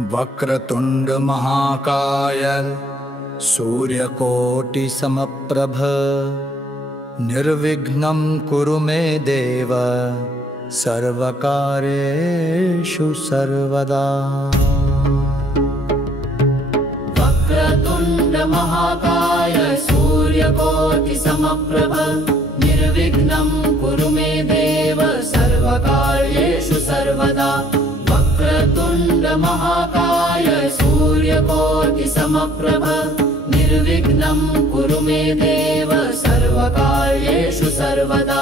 वक्रतुंड महाकाय सूर्यकोटि समप्रभ निर्विघ्नं कुरु मे देव सर्वकार्येषु सर्वदा। वक्रतुंड महाकाय सूर्यकोटि समप्रभ निर्विघ्नं कुरु मे देव सर्वकार्येषु सर्वदा। वक्रतुंड महाकाय सूर्यकोटि समप्रभ निर्विघ्नं कुरु मे देव सर्वकार्येषु सर्वदा।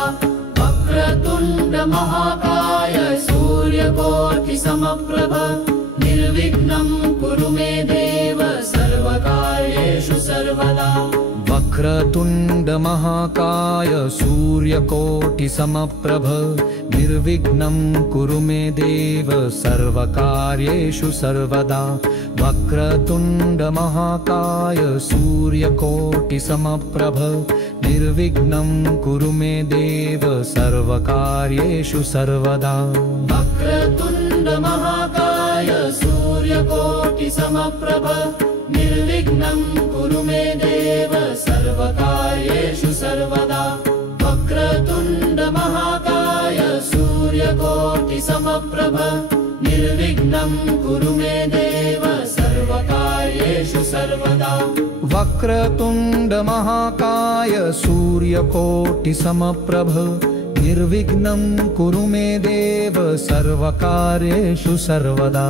वक्रतुंड महाकाय सूर्यकोटि समप्रभ निर्विघ्नं कुरु मे देव सर्वकार्येषु सर्वदा। वक्रतुंड महाकाय सूर्यकोटि समप्रभ निर्विघ्नं कुरु मे देव सर्वकार्येषु सर्वदा। वक्रतुंड महाकाय सूर्यकोटि समप्रभ निर्विघ्नं कुरु मे देव सर्वकार्येषु सर्वदा। वक्रतुंड महाकाय सूर्यकोटि समप्रभ निर्विघ्नं कुरु मे देव सर्वकार्येषु सर्वदा। वक्रतुंड महाकाय सूर्यकोटि समप्रभ निर्विघ्नं कुरु मे देव सर्वकार्येषु सर्वदा। वक्रतुंड महाकाय सूर्यकोटि समप्रभ निर्विघ्नं कुरु मे देव सर्वकार्येषु सर्वदा।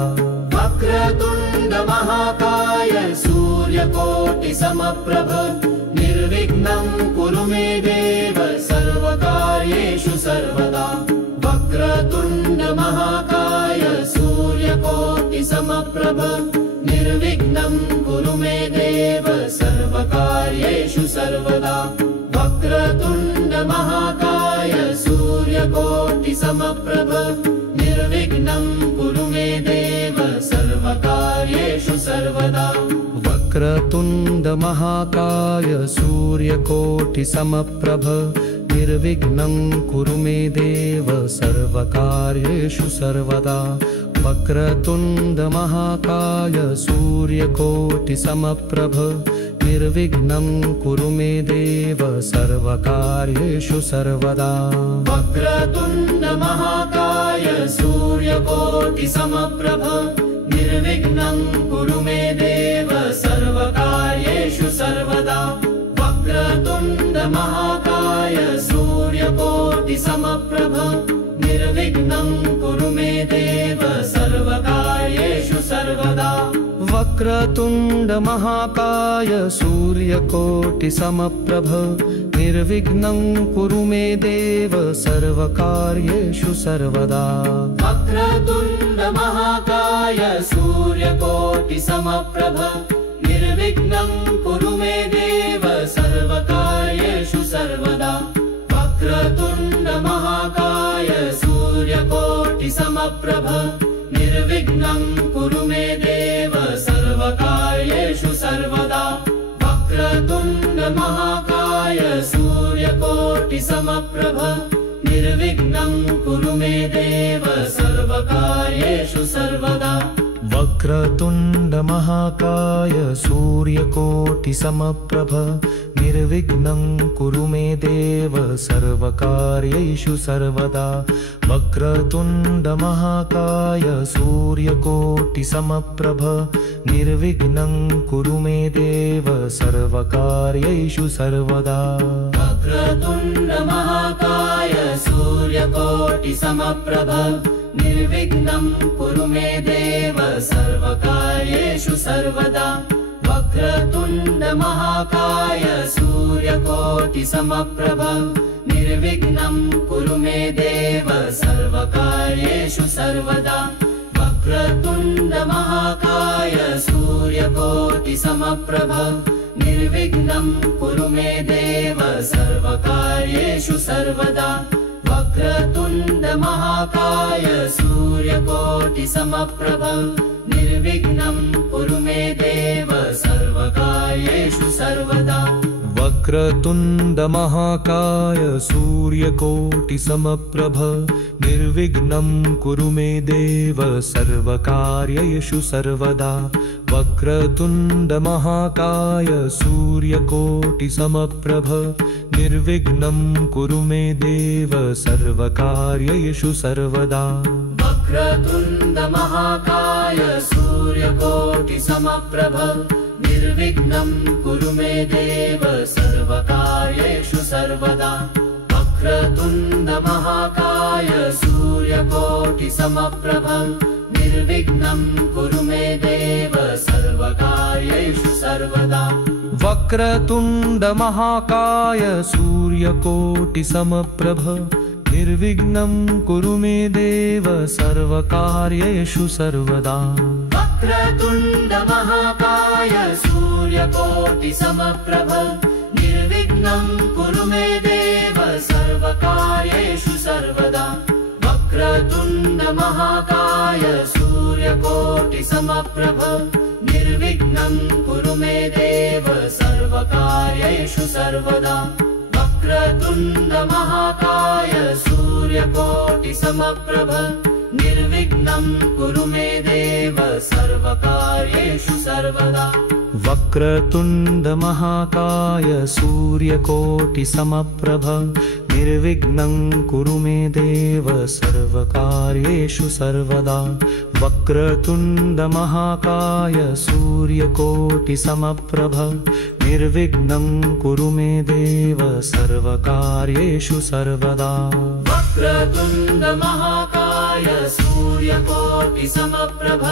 वक्रतुंड महाकाय सूर्यकोटि समप्रभ निर्विघ्नं कुरु मे देव सर्वकार्येषु सर्वदा। वक्रतुंड महाकाय सूर्यकोटि समप्रभ निर्विघ्नं कुरु मे देव सर्वकार्येषु सर्वदा। वक्रतुंड महाकाय सूर्यकोटि समप्रभ निर्विघ्नं कुरु मे देव सर्वकार्येषु सर्वदा। वक्रतुंड महाकाय सूर्यकोटि समप्रभ निर्विघ्नं कुरु मे देव सर्वकार्येषु सर्वदा। वक्रतुंड महाकाय सूर्यकोटि समप्रभ निर्विघ्नं कुरु मे देव सर्वकार्येषु सर्वदा। वक्रतुंड महाकाय सूर्यकोटि समप्रभ निर्विघ्नं कुरु मे देव सर्वकार्येषु सर्वदा। वक्रतुंड महाकाय सूर्यकोटि समप्रभ निर्विघ्नं कुरु मे देव सर्वकार्येषु सर्वदा। वक्रतुंड महाकाय सूर्यकोटि समप्रभ निर्विघ्नं कुरु मे देव सर्वकार्येषु सर्वदा। वक्रतुंड महाकाय सूर्यकोटि समप्रभ निर्विघ्नं कुरु मे देव सर्वकार्येषु सर्वदा। वक्रतुंड महाकाय सूर्यकोटि समप्रभ निर्विघ्नं कुरु मे देव सर्वकार्येषु सर्वदा। वक्रतुंड महाकाय सूर्यकोटि समप्रभ निर्विघ्नं कुरु मे देव सर्वकार्येषु सर्वदा। वक्रतुंड महाकाय सूर्यकोटि समप्रभ निर्विघ्नं कुरु मे देव सर्वकार्येषु सर्वदा। वक्रतुंड महाकाय सूर्यकोटि समप्रभ निर्विघ्नं कुरु मे देव सर्वकार्येषु सर्वदा। वक्रतुंड महाकाय सूर्यकोटि समप्रभ निर्विघ्नं कुरु मे देव सर्वकार्येषु सर्वदा। वक्रतुंड महाकाय सूर्यकोटि समप्रभ निर्विघ्नं कुरु मे देव सर्वकार्येषु सर्वदा। वक्रतुंड महाकाय सूर्यकोटि समप्रभ निर्विघ्नं कुरु मे देव सर्वकार्येषु सर्वदा। वक्रतुंड महाकाय सूर्यकोटि समप्रभ निर्विघ्नं कुरु मे देव सर्वकार्येषु सर्वदा। वक्रतुण्ड महाकाय सूर्यकोटिसमप्रभ निर्विघ्नं कुरु मे देव सर्वकार्येषु सर्वदा वक्रतुण्ड महाकाय सूर्यकोटिसमप्रभ निर्विघ्नं कुरु मे देव सर्वकार्येषु सर्वदा वक्रतुण्ड महाकाय सूर्यकोटिसमप्रभ निर्विघ्नं कुरु मे देव सर्वकार्येषु सर्वदा वक्रतुण्ड महाकाय सूर्यकोटिसमप्रभ निर्विघ्नं कुरु मे देव सर्वकार्येषु सर्वदा वक्रतुण्ड महाकाय सूर्यकोटिसमप्रभ निर्विघ्नं कुरु मे देव सर्वकार्येषु सर्वदा वक्रतुण्ड महाकाय सूर्यकोटिसमप्रभ निर्विघ्नं कुरु मे देव सर्वकार्येषु सर्वदा वक्रतुण्ड महाकाय सूर्यकोटिसमप्रभ निर्विघ्नं कुरु मे देव सर्वकार्येषु सर्वदा वक्रतुण्ड महाकाय सूर्यकोटिसमप्रभ निर्विघ्नं कुरु मे देव सर्वकार्येषु सर्वदा वक्रतुण्ड महाकाय सूर्यकोटिसमप्रभ निर्विघ्नं कुरु मे देव सर्वकार्येषु सर्वदा वक्रतुण्ड महाकाय सूर्यकोटिसमप्रभ निर्विघ्नं कुरु मे देव सर्वकार्येषु सर्वदा वक्रतुण्ड महाकाय सूर्यकोटिसमप्रभ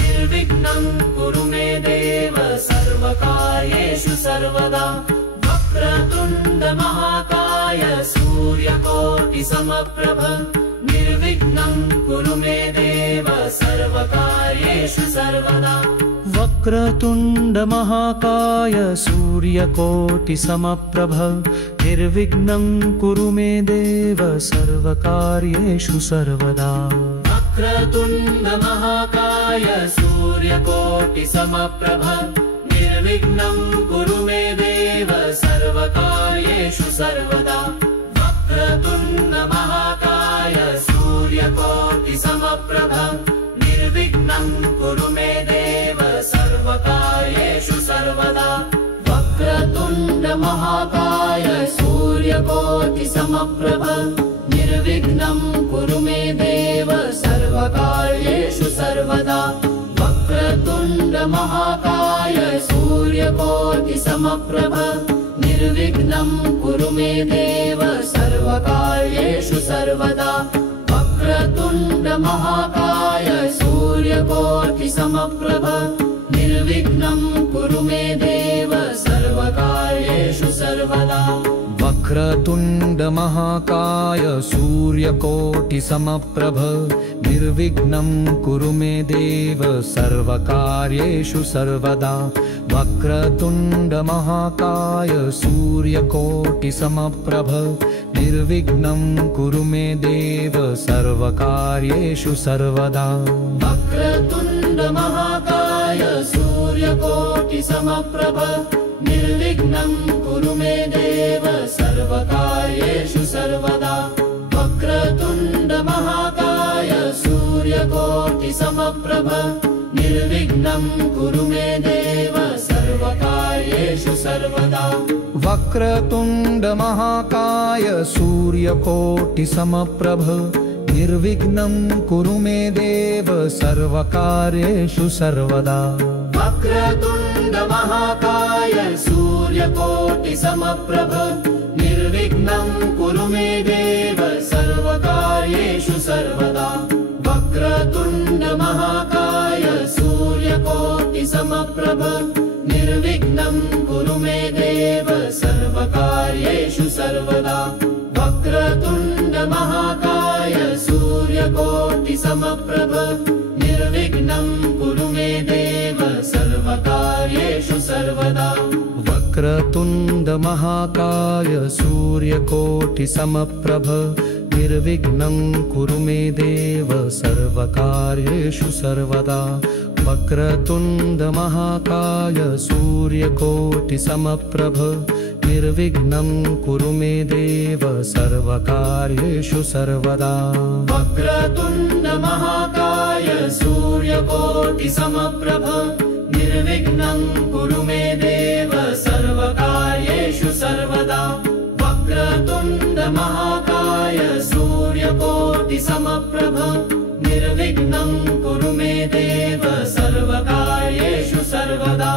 निर्विघ्नं कुरु मे देव सर्वकार्येषु सर्वदा वक्रतुण्ड महाकाय सूर्यकोटिसमप्रभ निर्विघ्नं कुरु मे देव सर्वकार्येषु सर्वदा वक्रतुण्ड महाकाय सूर्यकोटिसमप्रभ निर्विघ्नं कुरु मे देव सर्वकार्येषु सर्वदा वक्रतुण्ड महाकाय सूर्यकोटिसमप्रभ निर्विघ्नं कुरु मे देव सर्वकार्येषु सर्वदा वक्रतुण्ड महाकाय सूर्यकोटिसमप्रभ निर्विघ्नं कुरु मे देव सर्वकार्येषु सर्वदा वक्रतुण्ड महाकाय सूर्यकोटिसमप्रभ निर्विघ्नं कुरु मे देव सर्वकार्येषु सर्वदा वक्रतुण्ड महाकाय सूर्यकोटिसमप्रभ निर्विघ्नं कुरु मे देव सर्वकार्येषु सर्वदा वक्रतुण्ड महाकाय सूर्यकोटिसमप्रभ निर्विघ्नं कुरु मे देव सर्वकार्येषु सर्वदा वक्रतुण्ड महाकाय सूर्यकोटिसमप्रभ निर्विघ्नं कुरु मे देव सर्वकार्येषु सर्वदा वक्रतुण्ड महाकाय सूर्यकोटिसमप्रभ निर्विघ्नं कुरु मे देव सर्वकार्येषु सर्वदा वक्रतुण्ड महाकाय सूर्यकोटिसमप्रभ निर्विघ्नं कुरु मे देव सर्वकार्येषु सर्वदा वक्रतुण्ड महाकाय सूर्यकोटिसमप्रभ निर्विघ्नं कुरु मे देव सर्वकार्येषु सर्वदा वक्रतुण्ड महाकाय सूर्यकोटिसमप्रभ निर्विघ्नं कुरु मे देव सर्वकार्येषु सर्वदा वक्रतुण्ड महाकाय सूर्यकोटिसमप्रभ निर्विघ्नं कुरु मे देव सर्वकार्येषु सर्वदा वक्रतुण्ड महाकाय सूर्यकोटिसमप्रभ निर्विघ्नं कुरु मे देव सर्वकार्येषु सर्वदा वक्रतुण्ड महाकाय सूर्यकोटिसमप्रभ निर्विघ्नं कुरु मे देव सर्वकार्येषु सर्वदा वक्रतुण्ड महाकाय सूर्यकोटिसमप्रभ निर्विघ्नं कुरु मे देव सर्वकार्येषु सर्वदा वक्रतुण्ड महाकाय सूर्यकोटिसमप्रभ निर्विघ्नं कुरु मे देव सर्वकार्येषु सर्वदा वक्रतुण्ड महाकाय सूर्यकोटि समप्रभ निर्विघ्नं कुरु मे देव सर्वकार्येषु सर्वदा वक्रतुण्ड महाकाय सूर्यकोटि समप्रभ निर्विघ्नं कुरु मे देव सर्वकार्येषु सर्वदा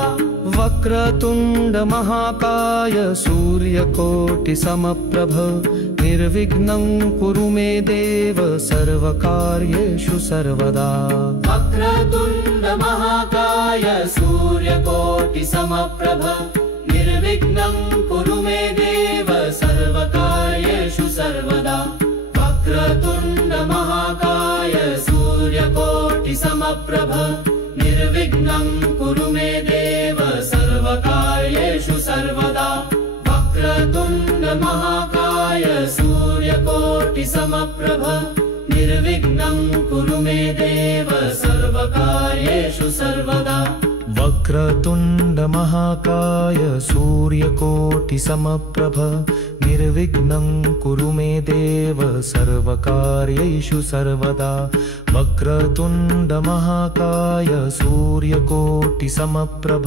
वक्रतुण्ड महाकाय सूर्यकोटि समप्रभ निर्विघ्नं कुरु मे देव सर्वकार्येषु सर्वदा वक्रतुण्ड महाकाय सूर्यकोटि समप्रभ निर्विघ्नं कुरु मे देव सर्वकार्येषु सर्वदा वक्रतुण्ड महाकाय सूर्यकोटि समप्रभ निर्विघ्नं कुरु मे देव सर्वकार्येषु सर्वदा वक्रतुण्ड महाकाय सूर्यकोटि समप्रभ निर्विघ्नं कुरु मे देव सर्वकार्येषु सर्वदा वक्रतुण्ड महाकाय सूर्यकोटि समप्रभ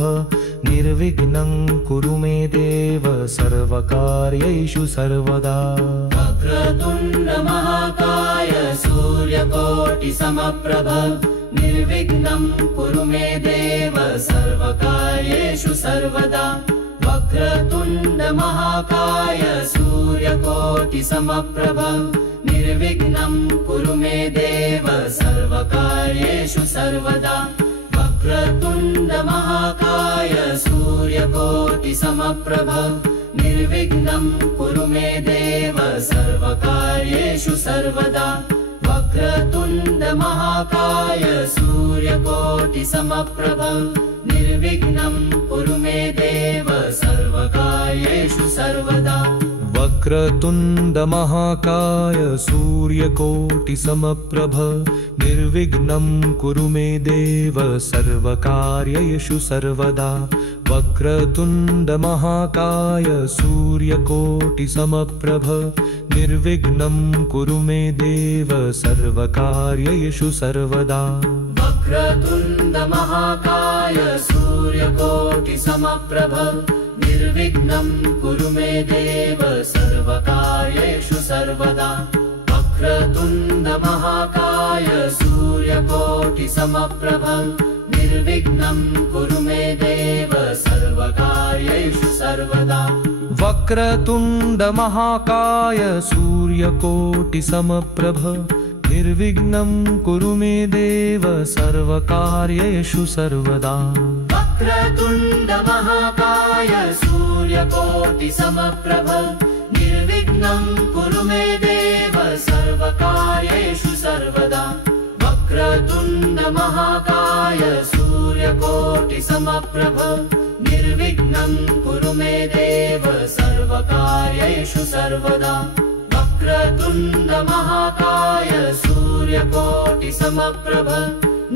निर्विघ्नं कुरु मे देव सर्वकार्येषु सर्वदा वक्रतुण्ड महाकाय सूर्यकोटि समप्रभ निर्विघ्नं कुरु मे देव सर्वकार्येषु सर्वदा वक्रतुण्ड महाकाय सूर्यकोटि समप्रभ निर्विघ्नं कुरु मे देव सर्वकार्येषु सर्वदा वक्रतुण्ड महाकाय सूर्यकोटि समप्रभ निर्विघ्नं कुरु मे देव सर्वकार्येषु सर्वदा वक्रतुण्ड महाकाय सूर्यकोटि समप्रभ निर्विघ्नं कुरु मे देव सर्वकार्येषु सर्वदा वक्रतुण्ड महाकाय सूर्यकोटि समप्रभ निर्विघ्नं कुरु मे देव सर्वकार्येषु सर्वदा वक्रतुण्ड महाकाय सूर्यकोटि समप्रभ निर्विघ्नं कुरु मे देव सर्वकार्येषु सर्वदा वक्रतुण्ड महाकाय सूर्यकोटि समप्रभ निर्विघ्नं कुरु मे देव सर्वकार्येषु सर्वदा वक्रतुण्ड महाकाय सूर्यकोटि समप्रभ निर्विघ्नं कुरु मे देव सर्वकार्येषु सर्वदा वक्रतुण्ड महाकाय सूर्यकोटि समप्रभ निर्विघ्नं कुरु मे देव सर्वकार्येषु सर्वदा वक्रतुण्ड महाकाय सूर्यकोटि समप्रभ निर्विघ्नं कुरु मे देव सर्वकार्येषु सर्वदा वक्रतुण्ड महाकाय सूर्यकोटि समप्रभ निर्विघ्नं कुरु मे देव सर्वकार्येषु सर्वदा वक्रतुण्ड महाकाय सूर्यकोटि समप्रभ निर्विघ्नं कुरु मे देव सर्वकार्येषु सर्वदा वक्रतुण्ड महाकाय सूर्यकोटि समप्रभ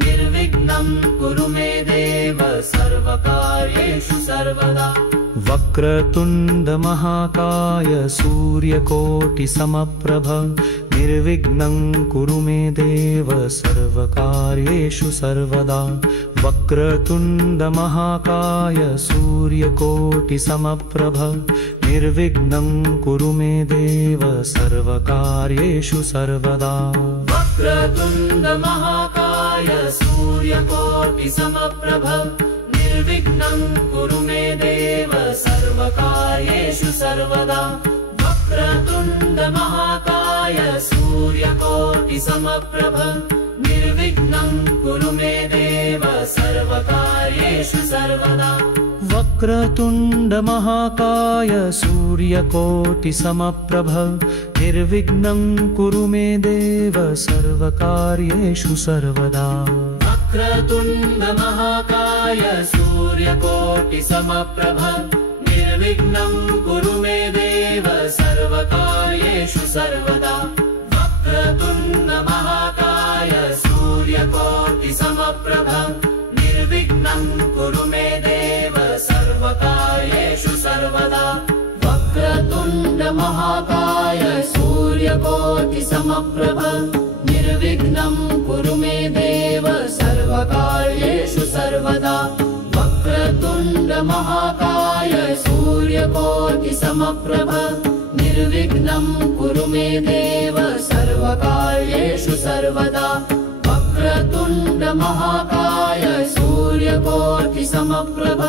निर्विघ्नं कुरु मे देव सर्वकार्येषु सर्वदा वक्रतुण्ड महाकाय सूर्यकोटि समप्रभ निर्विघ्नं कुरु मे देव सर्वकार्येषु सर्वदा वक्रतुण्ड महाकाय सूर्यकोटि समप्रभ निर्विघ्नं कुरु मे देव सर्वकार्येषु सर्वदा वक्रतुण्ड महाकाय सूर्यकोटि समप्रभ निर्विघ्नं कुरु मे देव सर्वकार्येषु सर्वदा वक्रतुण्ड महाकाय सूर्यकोटि समप्रभ निर्विघ्नं कुरु मे देव सर्वकार्येषु सर्वदा वक्रतुण्ड महाकाय सूर्यकोटि समप्रभ निर्विघ्नं कुरु मे देव सर्वकार्येषु सर्वदा वक्रतुण्ड महाकाय सूर्यकोटि समप्रभ निर्विघ्नं कुरु मे देव सर्वकार्येषु सर्वदा वक्रतुण्ड महाकाय सूर्यकोटि समप्रभ निर्विघ्नं कुरु मे देव सर्वकार्येषु सर्वदा सूर्यकोटिसमप्रभ निर्विघ्नं कुरु मे देव सर्वकार्येषु सर्वदा वक्रतुण्ड महाकाय सूर्यकोटिसमप्रभ निर्विघ्नं कुरु मे देव सर्वकार्येषु सर्वदा वक्रतुण्ड महाकाय सूर्यकोटिसमप्रभ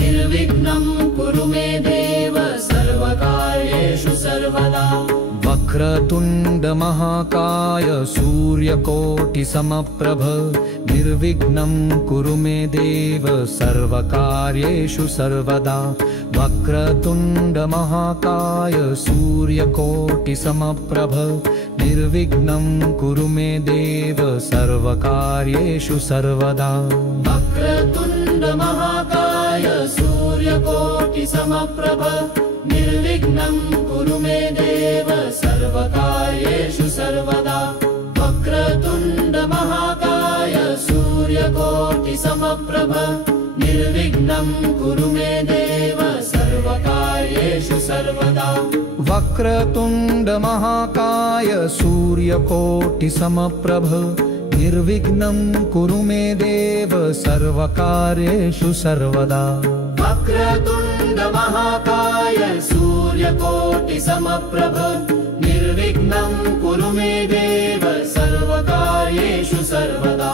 निर्विघ्नं कुरु मे देव सर्वकार्येषु सर्वदा वक्रतुण्ड महाकाय सूर्यकोटिसमप्रभ निर्विघ्नं कुरु मे देव सर्वकार्येषु सर्वदा वक्रतुण्ड महाकाय सूर्यकोटिसमप्रभ निर्विघ्नं कुरु मे देव सर्वकार्येषु सर्वदा वक्रतुण्ड महाकाय सूर्यकोटिसमप्रभ निर्विघ्नं कुरु मे देव सर्वकार्येषु सर्वदा वक्रतुण्ड महाकाय सूर्यकोटिसमप्रभ निर्विघ्नं कुरु मे देव सर्वकार्येषु सर्वदा वक्रतुण्ड महाकाय सूर्यकोटिसमप्रभ निर्विघ्नं कुरु मे देव सर्वकार्येषु सर्वदा वक्रतुण्ड महाकाय सूर्यकोटिसमप्रभ निर्विघ्नं कुरु मे देव सर्वकार्येषु सर्वदा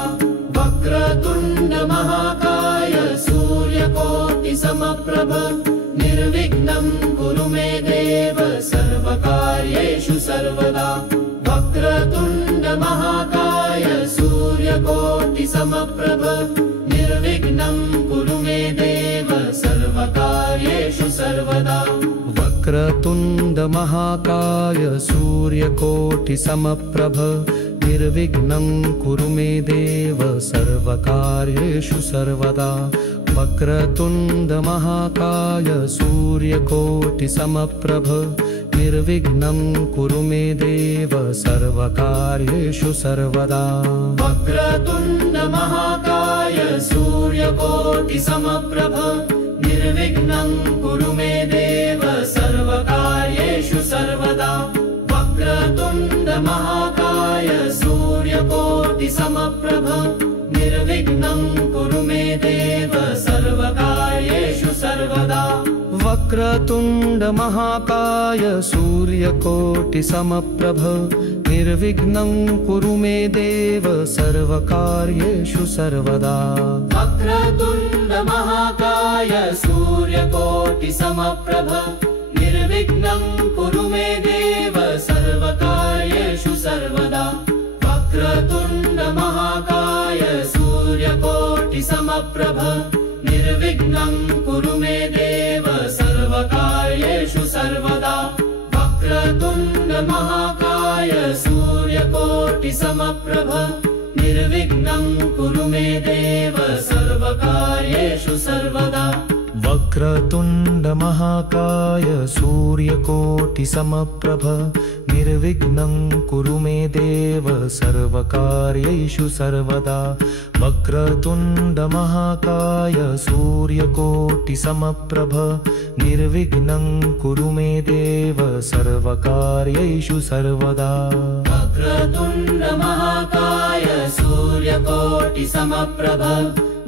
वक्रतुण्ड महाकाय सूर्यकोटिसमप्रभ निर्विघ्नं कुरु मे देव सर्वकार्येषु सर्वदा वक्रतुण्ड महाकाय सूर्यकोटिसमप्रभ निर्विघ्नं कुरु मे देव सर्वकार्येषु सर्वदा वक्रतुण्ड महाकाय सूर्यकोटिसमप्रभ निर्विघ्नं कुरु मे देव सर्वकार्येषु सर्वदा वक्रतुण्ड महाकाय सूर्यकोटिसमप्रभ निर्विघ्नं कुरु मे देव सर्वकार्येषु सर्वदा वक्रतुण्ड महाकाय सूर्यकोटिसमप्रभ निर्विघ्नं कुरु मे देव सर्वकार्येषु सर्वदा वक्रतुण्ड महाकाय सूर्यकोटिसमप्रभ निर्विघ्नं कुरु मे देव सर्वकार्येषु सर्वदा वक्रतुण्ड महाकाय सूर्यकोटिसमप्रभ निर्विघ्नं कुरु मे देव सर्वकार्येषु सर्वदा वक्रतुण्ड महाकाय सूर्यकोटिसमप्रभ निर्विघ्नं कुरु मे देव सर्वकार्येषु सर्वदा वक्रतुण्ड महाकाय सूर्यकोटिसमप्रभ निर्विघ्नं कुरु मे देव सर्वकार्येषु सर्वदा वक्रतुण्ड महाकाय सूर्यकोटिसमप्रभ निर्विघ्नं कुरु मे देव सर्वकार्येषु सर्वदा वक्रतुण्ड महाकाय सूर्यकोटिसमप्रभ निर्विघ्नं कुरु मे देव सर्वकार्येषु सर्वदा वक्रतुण्ड महाकाय सूर्यकोटिसमप्रभ निर्विघ्नं कुरु मे देव सर्वकार्येषु सर्वदा वक्रतुण्ड महाकाय सूर्यकोटिसमप्रभ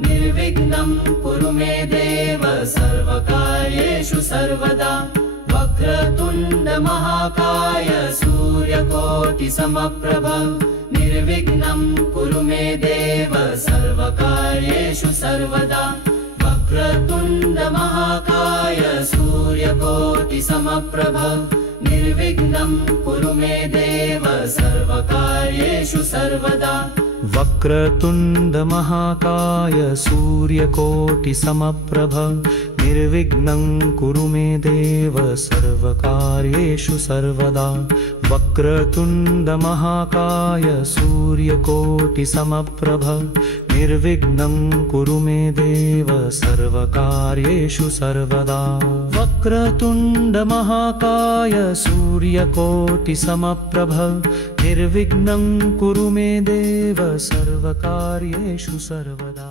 निर्विघ्नं कुरु मे देव सर्वकार्येषु सर्वदा वक्रतुण्ड महाकाय सूर्यकोटिसमप्रभ निर्विघ्नं कुरु मे देव सर्वकार्येषु सर्वदा वक्रतुण्ड महाकाय सूर्यकोटिसमप्रभ निर्विघ्नं कुरु मे देव सर्वकार्येषु सर्वदा वक्रतुण्ड महाकाय सूर्यकोटिसमप्रभ निर्विघ्नं कुरु मे देव सर्वकार्येषु सर्वदा वक्रतुण्ड महाकाय सूर्यकोटिसमप्रभ निर्विघ्नं कुरु मे देव सर्वकार्येषु सर्वदा वक्रतुण्ड महाकाय सूर्यकोटिसमप्रभ निर्विघ्नं कुरु मे देव सर्वकार्येषु सर्वदा।